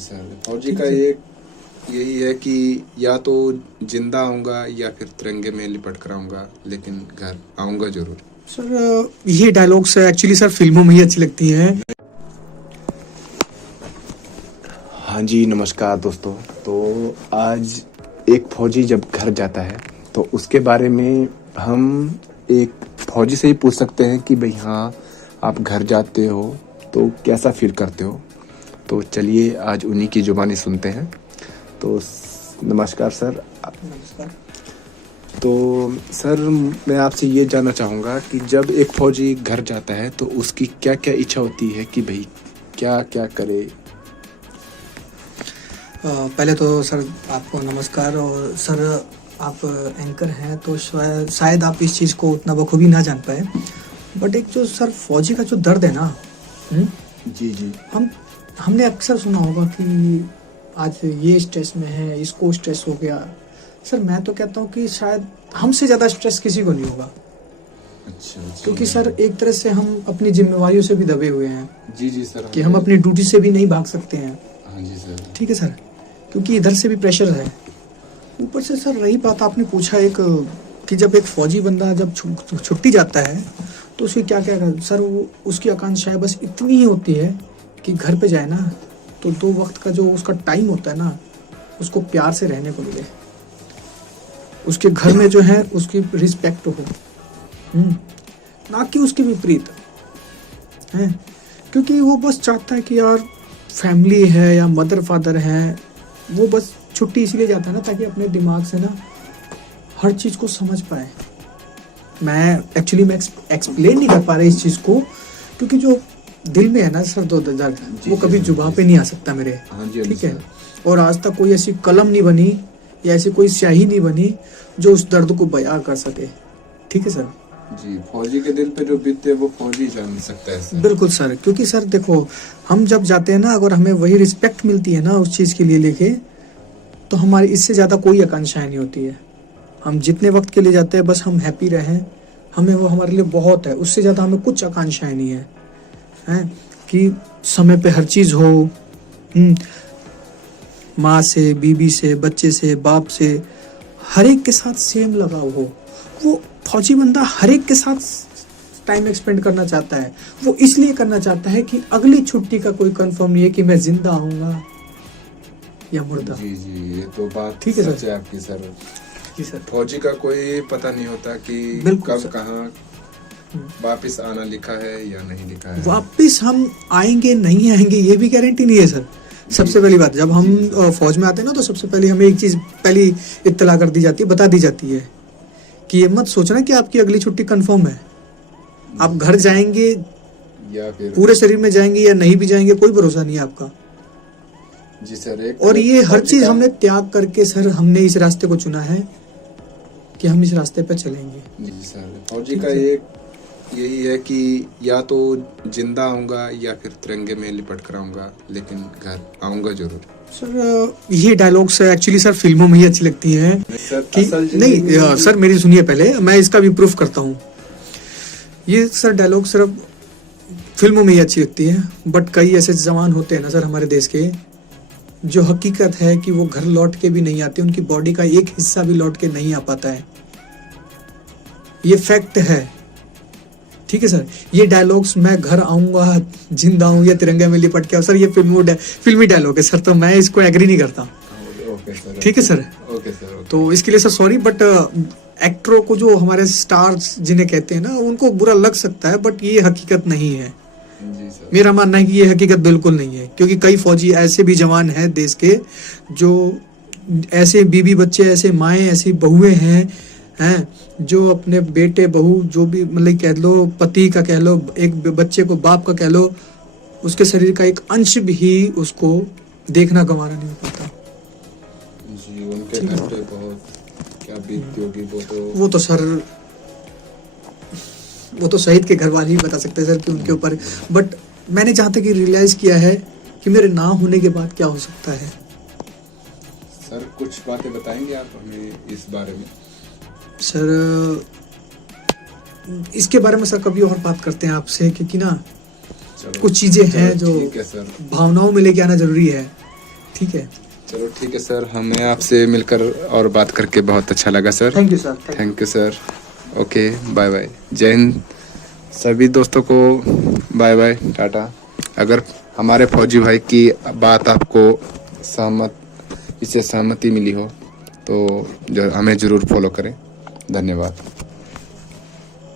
Sir, फौजी का एक यही है कि या तो जिंदा आऊंगा या फिर तिरंगे में लिपट कर आऊंगा, लेकिन घर आऊंगा जरूर। सर ये डायलॉग्स एक्चुअली सर फिल्मों में ही अच्छी लगती हैं। हाँ जी, नमस्कार दोस्तों। तो आज एक फौजी जब घर जाता है तो उसके बारे में हम एक फौजी से ही पूछ सकते हैं कि भाई हाँ, आप घर जाते हो तो कैसा फील करते हो। तो चलिए आज उन्हीं की जुबानी सुनते हैं। तो नमस्कार सर। नमस्कार। तो सर, मैं आपसे ये जानना चाहूँगा कि जब एक फौजी घर जाता है तो उसकी क्या क्या इच्छा होती है कि भाई क्या क्या करे। पहले तो सर आपको नमस्कार। और सर आप एंकर हैं तो शायद आप इस चीज़ को उतना बखूबी ना जान पाए, बट एक जो सर फौजी का जो दर्द है ना, जी हमने अक्सर सुना होगा कि आज ये स्ट्रेस में है, इसको स्ट्रेस हो गया। सर मैं तो कहता हूँ कि शायद हमसे ज़्यादा स्ट्रेस किसी को नहीं होगा। अच्छा। क्योंकि सर एक तरह से हम अपनी जिम्मेवारियों से भी दबे हुए हैं। जी सर। कि हम अपनी ड्यूटी से भी नहीं भाग सकते हैं। हाँ जी सर। ठीक है सर, क्योंकि इधर से भी प्रेशर है। ऊपर से सर रही बात आपने पूछा एक कि जब एक फौजी बंदा जब छुट्टी जाता है तो उसकी क्या क्या सर, वो उसकी आकांक्षाएं बस इतनी ही होती है कि घर पे जाए ना तो 2 वक्त का जो उसका टाइम होता है ना, उसको प्यार से रहने को मिले। उसके घर में जो है उसकी रिस्पेक्ट हो, ना कि उसके विपरीत है। क्योंकि वो बस चाहता है कि यार फैमिली है या मदर फादर है, वो बस छुट्टी इसलिए जाता है ना ताकि अपने दिमाग से ना हर चीज़ को समझ पाए। मैं एक्सप्लेन नहीं कर पा रहा इस चीज़ को, क्योंकि जो दिल में है ना सर दर्द, वो कभी जुबान पे नहीं आ सकता मेरे। ठीक है। और आज तक कोई ऐसी कलम नहीं बनी या ऐसी कोई स्याही नहीं बनी जो उस दर्द को बयां कर सके। ठीक है सर। जी, फौजी के दिल पे जो बीतते वो फौजी जान सकता है सर। बिल्कुल सर। क्योंकि सर देखो, हम जब जाते हैं ना, अगर हमें वही रिस्पेक्ट मिलती है ना उस चीज़ के लिए लेके, तो हमारी इससे ज़्यादा कोई आकांक्षाएं नहीं होती है। हम जितने वक्त के लिए जाते हैं बस हम हैप्पी रहें, हमें वो हमारे लिए बहुत है। उससे ज़्यादा हमें कुछ आकांक्षाएं नहीं है, हैं कि समय पे हर चीज़ हो, माँ से, बीबी से, बच्चे से, बाप से, हर एक के साथ सेम लगाव हो। वो फौजी बंदा हर एक के साथ टाइम एक्सपेंड करना चाहता है। वो इसलिए करना चाहता है कि अगली छुट्टी का कोई कंफर्म नहीं है कि मैं जिंदा आऊँगा या मुर्दा। जी, ये तो बात ठीक है सच है आपकी सर। जी सर। फौजी का कोई पता नहीं होता कि कब कहाँ वापिस आना लिखा है या नहीं लिखा है। वापिस हम आएंगे नहीं आएंगे ये भी गारंटी नहीं है सर। सबसे पहली बात, जब हम फौज में आते हैं ना तो सबसे पहले हमें एक चीज़ पहली इत्तला कर दी जाती है, बता दी जाती है कि ये मत सोचना कि आपकी अगली छुट्टी कंफर्म है। आप घर जाएंगे या फिर पूरे शरीर में जाएंगे या नहीं भी जाएंगे, कोई भरोसा नहीं है आपका। जी सर। और ये हर चीज़ हमने त्याग करके सर हमने इस रास्ते को चुना है कि हम इस रास्ते पे चलेंगे। जी सर। फौजी का एक यही है कि या तो जिंदा आऊंगा या फिर तिरंगे में लिपट कर आऊंगा, लेकिन घर आऊंगा जरूर। सर ये डायलॉग्स एक्चुअली सर फिल्मों में ही अच्छी लगती हैं। कि नहीं सर, मेरी सुनिए पहले, मैं इसका भी प्रूफ करता हूँ। ये सर डायलॉग सिर्फ फिल्मों में ही अच्छी लगती है, बट कई ऐसे जवान होते हैं ना सर हमारे देश के, जो हकीकत है कि वो घर लौट के भी नहीं आते, उनकी बॉडी का एक हिस्सा भी लौट के नहीं आ पाता है। ये फैक्ट है। ठीक है सर। ये डायलॉग्स मैं घर आऊंगा, जिंदा हूँ या तिरंगे में लिपट के, सर ये फिल्मी डायलॉग है सर, तो मैं इसको एग्री नहीं करता। ठीक है सर। तो इसके लिए सर सॉरी, बट एक्टरों को जो हमारे स्टार्स जिन्हें कहते हैं ना, उनको बुरा लग सकता है, बट ये हकीकत नहीं है। मेरा मानना है कि ये हकीकत बिल्कुल नहीं है। क्योंकि कई फौजी ऐसे भी जवान हैं देश के, जो ऐसे बीबी बच्चे, ऐसे माएँ, ऐसी बहुएं हैं जो अपने बेटे बहू जो भी मतलब कह लो, पति का कह लो, एक बच्चे को बाप का कह लो, उसके शरीर का एक अंश भी उसको देखना गंवारा नहीं होता। जी, उनके घर पे बहुत क्या बीतती होगी वो तो शहीद के घर वाले ही बता सकते हैं सर कि उनके ऊपर। बट मैंने जहाँ तक रियलाइज किया है कि मेरे ना होने के बाद क्या हो सकता है। सर कुछ बातें बताएंगे आप हमें इस बारे में? सर इसके बारे में सर कभी और बात करते हैं आपसे, क्योंकि ना कुछ चीजें हैं जो भावनाओं में लेके आना जरूरी है। ठीक है। चलो ठीक है सर, हमें आपसे मिलकर और बात करके बहुत अच्छा लगा sir. Thank you sir. Thank you sir. Okay, bye bye, जय हिंद। सभी दोस्तों को बाय बाय, टाटा। अगर हमारे फौजी भाई की बात आपको इससे सहमति मिली हो तो जो हमें ज़रूर फॉलो करें। धन्यवाद।